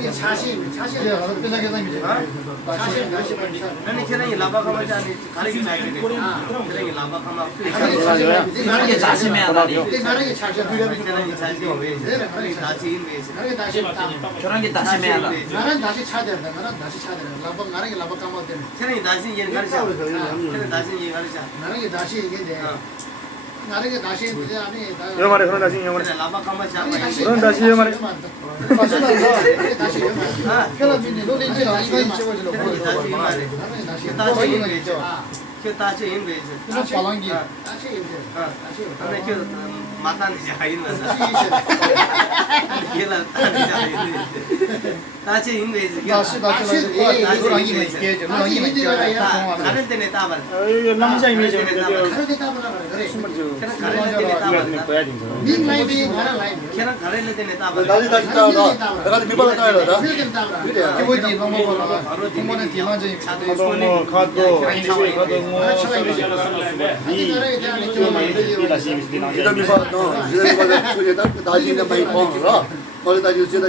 나는 사실 그냥 계산이지. 아니 걔는 라바카마지 아니 가르기 나이네. 걔는 라바카마. 그런 게 자심해야 나리. 나는 사실 걔는 자지 왜? 걔는 다시 왜? 나는 다시 그런 게 자심해야 나. 나는 다시 찾아야 돼. 나는 다시 찾아야 돼. 나는 라바 까먹을 때는 걔는 다시 얘는 가르쳐. 걔는 다시 얘 가르쳐. 나는 다시 얘기인데 나는 다시 이제 아니 여 말에 그런 다시 여 말에. 걔는 라바카마지 아니. 그런 다시 여 말에. 다시 그럼 이제 너네 이제 이거 찍어주려고 다시 말해. 나는 다시 다시 얘기죠. 그 다시 얘기죠. 이거 발랑기 아. 다시 얘기해. 다시 근데 그 마탄 이제 하이는 다시 얘기해. 얘는 다시 인베이지. 다시 가는 데네 따발. 남자 이미지. 가르쳐 따보라 그래. 걔는 가는 데네 따발. 민 라이브 나라 라이브. 걔는 가는 데네 따발. 다시 따라. 내가 밑바닥 따라 나. 그렇게 따보라. 기본이 너무 거라. 공무원은 기본적인 뭐 가도 가도 뭐 이 나라에 대한 이다 미바 너 이다 미바 저기다 다시 이제 많이 봐. 거기다 주세요.